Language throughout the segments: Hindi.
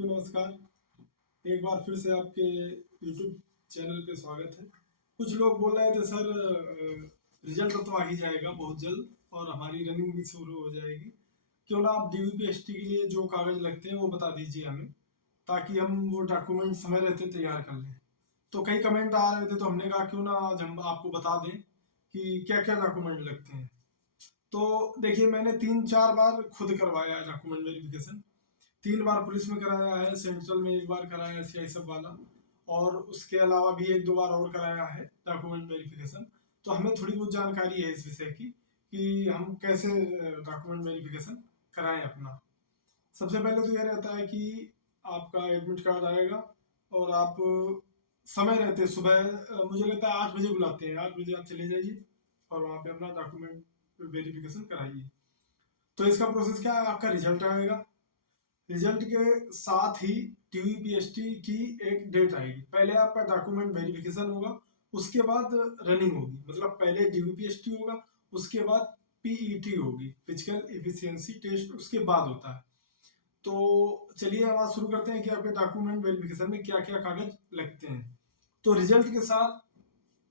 सभी को नमस्कार। एक बार फिर से आपके YouTube चैनल पे स्वागत है। कुछ लोग बोल रहे थे सर रिजल्ट तो आ ही जाएगा बहुत जल्द और हमारी रनिंग भी शुरू हो जाएगी, क्यों ना आप DVPST के लिए जो कागज़ लगते हैं वो बता दीजिए हमें, ताकि हम वो डॉक्यूमेंट समय रहते तैयार कर लें। तो कई कमेंट आ रहे थे, तो हमने कहा क्यों ना आज हम आपको बता दें कि क्या क्या डॉक्यूमेंट लगते हैं। तो देखिए, मैंने 3-4 बार खुद करवाया है डॉक्यूमेंट वेरिफिकेशन। 3 बार पुलिस में कराया है, सेंट्रल में 1 बार कराया है CI वाला, और उसके अलावा भी 1-2 बार और कराया है डॉक्यूमेंट वेरिफिकेशन। तो हमें थोड़ी बहुत जानकारी है इस विषय की कि हम कैसे डॉक्यूमेंट वेरिफिकेशन कराएं अपना। सबसे पहले तो यह रहता है कि आपका एडमिट कार्ड आएगा और आप समय रहते सुबह, मुझे लगता है 8 बजे बुलाते हैं, 8 बजे आप चले जाइए और वहाँ पे अपना डॉक्यूमेंट वेरिफिकेशन कराइए। तो इसका प्रोसेस क्या है, आपका रिजल्ट आएगा, रिजल्ट के साथ ही DVPST की एक डेट आएगी। पहले आपका डॉक्यूमेंट वेरिफिकेशन होगा, उसके बाद रनिंग होगी, मतलब पहले DVPST होगा, उसके बाद PET होगी, फिजिकल एफिशिएंसी टेस्ट, उसके बाद होता है। तो चलिए अब आज शुरू करते हैं कि आपके डॉक्यूमेंट वेरिफिकेशन में क्या क्या कागज लगते हैं। तो रिजल्ट के साथ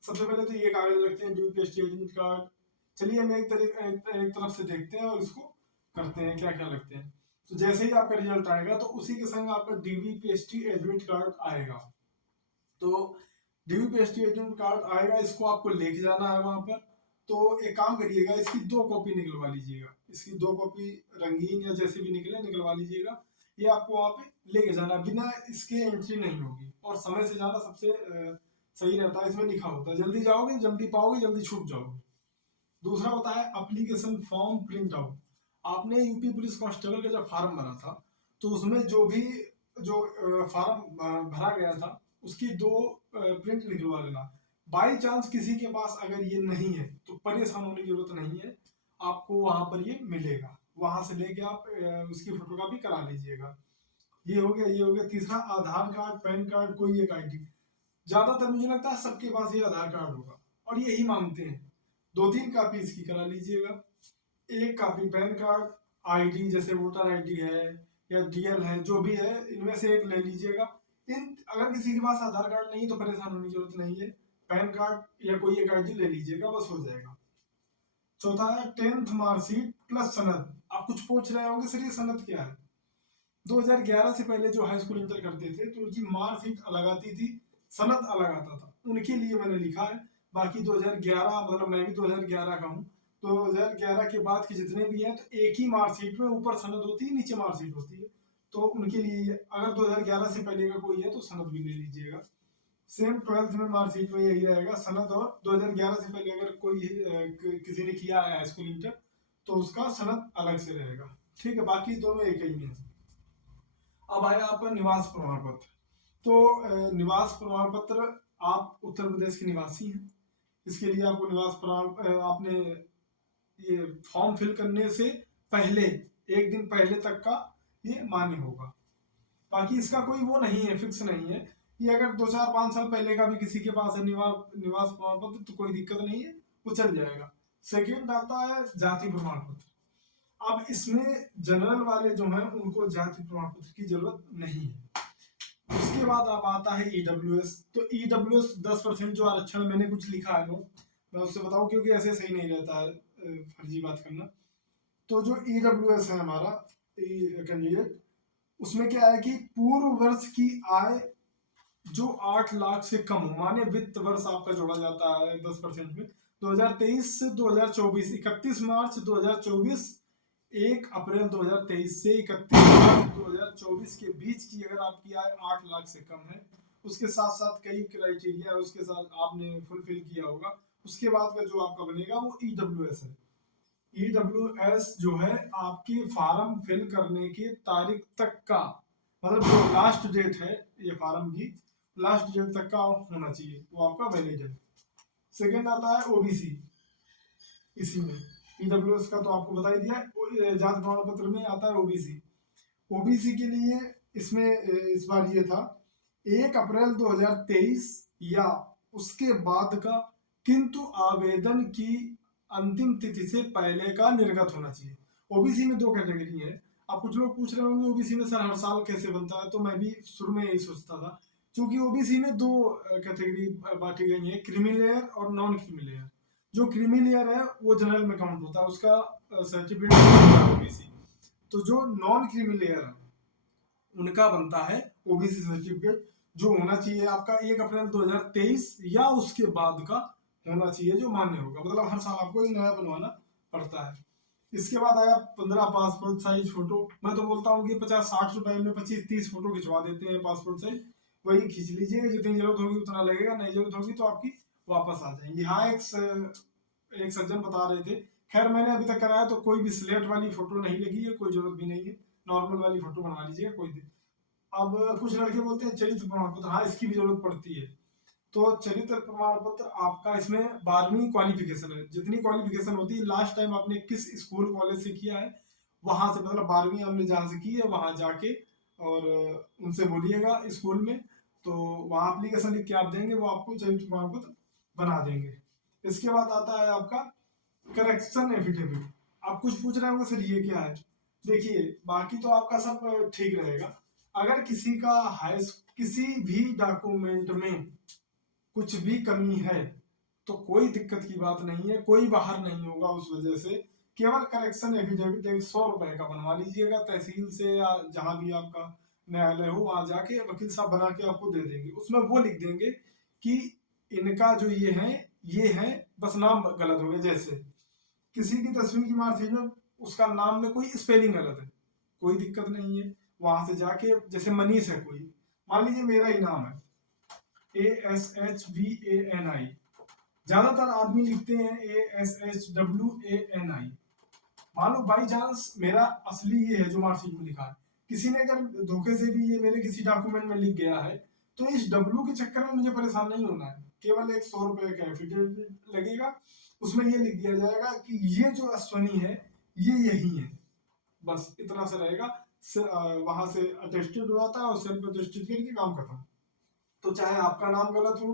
सबसे पहले तो ये कागज लगते हैं, DVPST एडमिट कार्ड। चलिए हम एक तरफ से देखते हैं और इसको करते हैं क्या क्या लगते हैं। तो जैसे ही आपका रिजल्ट आएगा तो उसी के संग आपका DVPST एडमिट कार्ड आएगा। तो DVPST एडमिट कार्ड आएगा, इसको आपको लेके जाना है वहां पर। तो एक काम करिएगा, इसकी 2 कॉपी निकलवा लीजिएगा, इसकी 2 कॉपी रंगीन या जैसे भी निकले निकलवा लीजिएगा। ये आपको वहां पे लेके जाना, बिना इसके एंट्री नहीं होगी, और समय से जाना सबसे सही रहता है। इसमें लिखा होता है जल्दी जाओगे जल्दी पाओगे, जल्दी छूट जाओगे। दूसरा होता है एप्लीकेशन फॉर्म प्रिंट आउट। आपने यूपी पुलिस कांस्टेबल का जब फॉर्म भरा था, तो उसमें जो फॉर्म भरा गया था उसकी 2 प्रिंट निकलवा लेना। बाई चांस किसी के पास अगर ये नहीं है तो परेशान होने की जरूरत नहीं है, आपको वहां पर ये मिलेगा, वहां से लेके आप उसकी फोटोकॉपी करा लीजिएगा। ये हो गया, ये हो गया। तीसरा, आधार कार्ड, पैन कार्ड, कोई एक ID। ज्यादातर मुझे लगता है सबके पास ये आधार कार्ड होगा और यही मांगते हैं। 2-3 कापी इसकी करा लीजिएगा। एक कापी पैन कार्ड, ID जैसे वोटर ID है या DL है, जो भी है इनमें से एक ले लीजिएगा। अगर किसी के पास आधार कार्ड नहीं तो परेशान होने की जरूरत नहीं है, पैन कार्ड या कोई एक ID ले लीजिएगा, बस हो जाएगा। चौथा है 10th मार्कशीट प्लस सनद। आप कुछ पूछ रहे होंगे सर ये सनद क्या है। 2011 से पहले जो हाई स्कूल इंटर करते थे तो उनकी मार्कशीट अलग आती थी, सनद अलग आता था, उनके लिए मैंने लिखा है। बाकी 2011, मतलब मैं भी 2011 का हूँ, 2011 के बाद के जितने भी हैं तो एक ही मार्कशीट में ऊपर सनद होती है, नीचे मार्कशीट होती है। तो उनके लिए अगर 2011 से पहले का कोई है तो सनद भी ले लीजिएगा। सेम 12th में मार्कशीट में यही रहेगा, सनद, और 2011 से पहले अगर कोई किसी ने किया है हाई स्कूल इंटर तो उसका सनद अलग से रहेगा। ठीक है, बाकी दोनों एक ही है। अब आया आपका निवास प्रमाण पत्र। तो निवास प्रमाण पत्र, आप उत्तर प्रदेश के निवासी हैं, इसके लिए आपको आपने ये फॉर्म फिल करने से पहले 1 दिन पहले तक का ये मान्य होगा। बाकी इसका कोई वो नहीं है, फिक्स नहीं है। ये अगर 2-4-5 साल पहले का भी किसी के पास है निवास प्रमाण पत्र तो कोई दिक्कत नहीं है, वो चल जाएगा। सेकेंड आता है जाति प्रमाण पत्र। अब इसमें जनरल वाले जो हैं उनको जाति प्रमाण पत्र की जरूरत नहीं है। उसके बाद अब आता है EWS। तो EWS 10% जो आरक्षण, मैंने कुछ लिखा है नो, मैं उससे बताऊं क्योंकि ऐसे सही नहीं रहता है फर्जी बात करना। तो जो EWS है हमारा कैंडिडेट, उसमें क्या है कि पूर्व वर्ष की आय जो 8 लाख से कम हो, माने वित्त वर्ष आपका जोड़ा जाता है 10% में, 2023 से 2024, 31 मार्च 2024, 1 अप्रैल 2023 से 31 मार्च 2024 के बीच की अगर आपकी आय 8 लाख से कम है, उसके साथ साथ कई क्राइटेरिया है, उसके साथ आपने फुलफिल किया होगा, उसके बाद का जो आपका बनेगा वो EWS है। EWS जो है आपकी फॉर्म फिल करने की तारीख तक का, मतलब जो लास्ट डेट है ये फॉर्म की, लास्ट डेट तक का होना चाहिए, वो आपका वैलिड है। सेकेंड आता है OBC। इसी में EWS का तो आपको बता ही दिया, जाति प्रमाण पत्र में आता है OBC। OBC के लिए इसमें इस बार ये था 1 अप्रैल 2023 या उसके बाद का, किंतु आवेदन की अंतिम तिथि से पहले का निर्गत होना चाहिए। OBC में 2 कैटेगरी है, अब कुछ लोग पूछ रहे होंगे ओबीसी में सर हर साल कैसे बनता है, तो मैं भी शुरू में यही सोचता था, क्योंकि ओबीसी में दो कैटेगरी बांटी गई है, क्रीमी लेयर और नॉन क्रीमी लेयर। जो क्रीमी लेयर है वो जनरल में काउंट होता है, उसका सर्टिफिकेट ओबीसी। तो जो नॉन क्रीमी लेयर है उनका बनता है ओबीसी सर्टिफिकेट, जो होना चाहिए आपका 1 अप्रैल 2023 या उसके बाद का होना चाहिए, जो मान्य होगा। मतलब हर साल आपको एक नया बनवाना पड़ता है। इसके बाद आया 15 पासपोर्ट साइज फोटो। मैं तो बोलता हूँ कि 50-60 रुपए में 25-30 फोटो खिंचवा देते हैं पासपोर्ट साइज, वही खींच लीजिएगा, जितनी जरूरत होगी उतना लगेगा, नहीं जरूरत होगी तो आपकी वापस आ जाएंगी। हाँ, एक सज्जन बता रहे थे, खैर मैंने अभी तक कराया तो कोई भी स्लेट वाली फोटो नहीं लगी है, कोई जरूरत भी नहीं है, नॉर्मल वाली फोटो बनवा लीजिएगा कोई दिन। अब कुछ लड़के बोलते हैं चरित्र प्रमाण पत्र, हाँ इसकी भी जरूरत पड़ती है। तो चरित्र प्रमाण पत्र आपका इसमें 12वीं क्वालिफिकेशन है, जितनी क्वालिफिकेशन होती है, लास्ट टाइम आपने किस स्कूल कॉलेज से किया है वहां से, मतलब 12वीं हमने जहाँ से की है वहां जाके और उनसे बोलिएगा स्कूल में, तो वहां एप्लीकेशन लिख के आप देंगे, वो आपको चरित्र प्रमाण पत्र बना देंगे। इसके बाद आता है आपका करेक्शन एफिडेविट। आप कुछ पूछ रहे होंगे सर ये क्या है। देखिए बाकी तो आपका सब ठीक रहेगा, अगर किसी का किसी भी डॉक्यूमेंट में कुछ भी कमी है तो कोई दिक्कत की बात नहीं है, कोई बाहर नहीं होगा उस वजह से। केवल करेक्शन एफिडेविट 100 रुपए का बनवा लीजिएगा, तहसील से या जहां भी आपका न्यायालय हो वहां जाके वकील साहब बना के आपको दे देंगे। उसमें वो लिख देंगे कि इनका जो ये है, बस नाम गलत हो गया। जैसे किसी की 10वीं की मार्कशीट में उसका नाम में कोई स्पेलिंग गलत है, कोई दिक्कत नहीं है, वहां से जाके जैसे मनीष है कोई, मान लीजिए मेरा ही नाम है ASHVANI, ज्यादातर आदमी लिखते हैं ASHWANI। मान लो बाई चांस मेरा असली ये है जो मार्कशीट में लिखा है, किसी ने अगर धोखे से भी ये मेरे किसी डॉक्यूमेंट में लिख गया है, तो इस डब्लू के चक्कर में मुझे परेशान नहीं होना है। केवल एक 100 रुपए का एफिडेविट लगेगा, उसमें ये लिख दिया जाएगा कि ये जो अश्वनी है ये यही है, बस इतना सा रहेगा। वहां से अटेस्टेड हो जाता है और सेल्फ अटेस्टेड करके काम खत्म। तो चाहे आपका नाम गलत हो,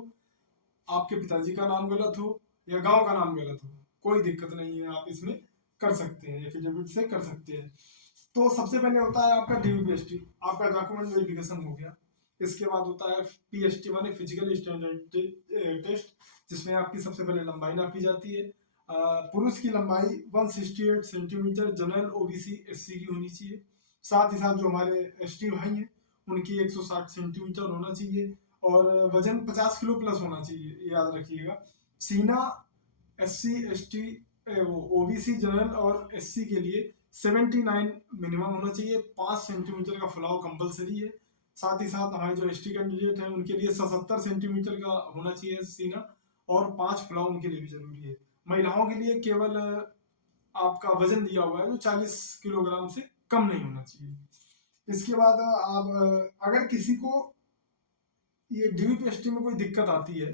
आपके पिताजी का नाम गलत हो या गांव का नाम गलत हो, कोई दिक्कत नहीं है, आप इसमें कर सकते हैं, एफिडेविट से कर सकते हैं। तो सबसे पहले होता है आपका डीवीपीएसटी, आपका डॉक्यूमेंट वेरिफिकेशन हो गया। इसके बाद होता है पीएसटी माने फिजिकल स्टैंडर्ड टेस्ट, जिसमें आपकी सबसे पहले लंबाई नापी जाती है। पुरुष की लंबाई 168 सेंटीमीटर जनरल ओबीसी एससी की होनी चाहिए। साथ ही साथ जो हमारे एसटी भाई हैं उनकी 160 सेंटीमीटर होना चाहिए, और वजन 50 किलो प्लस होना चाहिए, ये याद रखिएगा। सीना एससी एसटी वो ओबीसी जनरल और एससी के लिए 79 मिनिमम होना चाहिए, 5 सेंटीमीटर का फुलाव कंपलसरी है। साथ ही साथ हमारे जो एसटी कैंडिडेट हैं उनके लिए 77 सेंटीमीटर का होना चाहिए सीना, और 5 फुलाव उनके लिए भी जरूरी है। महिलाओं के लिए केवल आपका वजन दिया हुआ है जो 40 किलोग्राम से कम नहीं होना चाहिए। इसके बाद आप अगर किसी को ये डीवीपीएसटी में कोई दिक्कत आती है,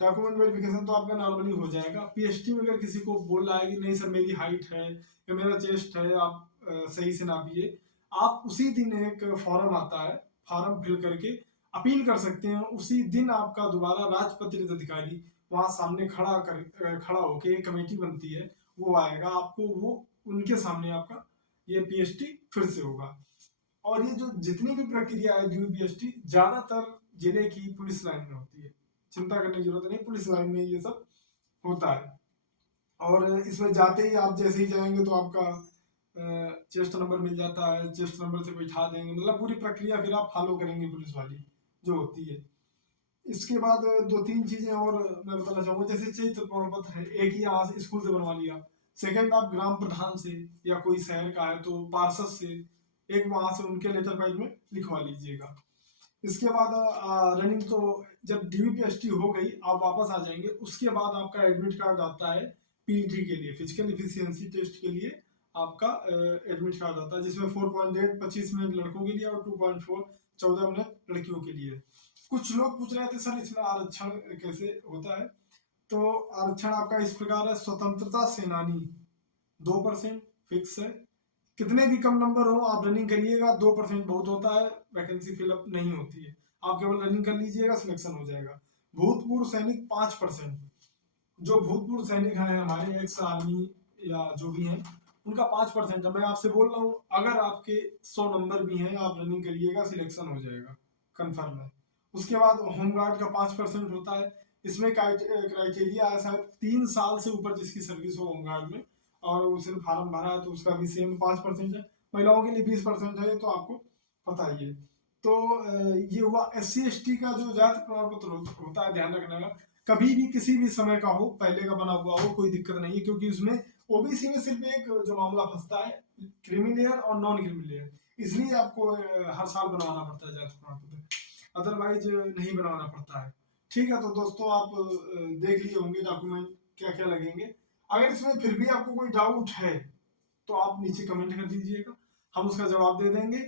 डॉक्यूमेंट वेरिफिकेशन तो आपका नॉर्मली हो जाएगा, पीएसटी में अगर किसी को बोल रहा है कि नहीं सर मेरी हाइट है या मेरा चेस्ट है, आप सही से नापिए, आप उसी दिन एक फॉर्म आता है, फॉर्म फिल करके अपील कर सकते हैं। उसी दिन आपका दोबारा राजपत्रित अधिकारी वहां सामने खड़ा होके एक कमेटी बनती है, वो आएगा, आपको वो उनके सामने आपका ये पीएसटी फिर से होगा। और ये जो जितनी भी प्रक्रिया है डीवीपीएसटी ज्यादातर जिले की पुलिस लाइन में होती है, चिंता करने की जरूरत नहीं, पुलिस लाइन में ये सब होता है। और इसमें जाते ही आप जैसे ही जाएंगे तो आपका चेस्ट नंबर मिल जाता है, चेस्ट नंबर से बैठा देंगे, मतलब पूरी प्रक्रिया फिर आप फॉलो करेंगे पुलिस वाली जो होती है। इसके बाद 2-3 चीजें और मैं बताना चाहूंगा, जैसे चरित्र प्रमाण पत्र है, एक ही यहाँ से स्कूल से बनवा लिया, सेकंड आप ग्राम प्रधान से या कोई शहर का है तो पार्षद से एक वहां से उनके लेटर पैड में लिखवा लीजिएगा। इसके बाद रनिंग तो जब डीवीपीएसटी हो गई आप वापस आ जाएंगे, उसके बाद आपका एडमिट कार्ड आता है पीईटी के लिए, फिजिकल इफिशियंसी टेस्ट के लिए आपका एडमिट कार्ड आता है, जिसमें 4.8 25 मिनट लड़कों के लिए और 2.4 14 मिनट लड़कियों के लिए। कुछ लोग पूछ रहे थे सर इसमें आरक्षण कैसे होता है, तो आरक्षण आपका इस प्रकार है, स्वतंत्रता सेनानी 2% फिक्स है, कितने भी कम नंबर हो आप रनिंग करिएगा, 2% बहुत होता है, वैकेंसी फिलअप नहीं होती है, आप केवल रनिंग कर लीजिएगा सिलेक्शन हो जाएगा। भूतपूर्व सैनिक 5%, जो भूतपूर्व सैनिक हैं हमारे एक्स आर्मी या जो भी हैं उनका 5% है। मैं आपसे बोल रहा हूँ अगर आपके 100 नंबर भी हैं, आप रनिंग करिएगा, सिलेक्शन हो जाएगा, कन्फर्म है। उसके बाद होमगार्ड का 5% होता है। इसमें क्राइटेरिया है शायद 3 साल से ऊपर जिसकी सर्विस हो होमगार्ड में, और उसने फार्म भरा है तो उसका भी सेम 5% है। महिलाओं के लिए 20% है, तो आपको पता ही है। तो ये हुआ SC ST का जो जाति प्रमाण पत्र होता है, ध्यान रखना है। कभी भी किसी भी समय का हो, पहले का बना हुआ हो, कोई दिक्कत नहीं है, क्योंकि उसमें OBC में सिर्फ एक जो मामला फंसता है, क्रीमी लेयर और नॉन क्रीमी लेयर, इसलिए आपको हर साल बनवाना पड़ता है जाति प्रमाण पत्र, अदरवाइज नहीं बनवाना पड़ता है। ठीक है, तो दोस्तों आप देख लिए होंगे डॉक्यूमेंट क्या क्या लगेंगे। अगर इसमें फिर भी आपको कोई डाउट है तो आप नीचे कमेंट कर दीजिएगा, हम उसका जवाब दे देंगे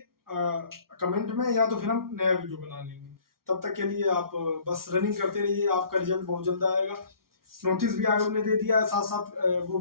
कमेंट में, या तो फिर हम नया वीडियो बना लेंगे। तब तक के लिए आप बस रनिंग करते रहिए, आपका रिजल्ट बहुत जल्द आएगा। नोटिस भी आयोग ने दे दिया है, साथ साथ वो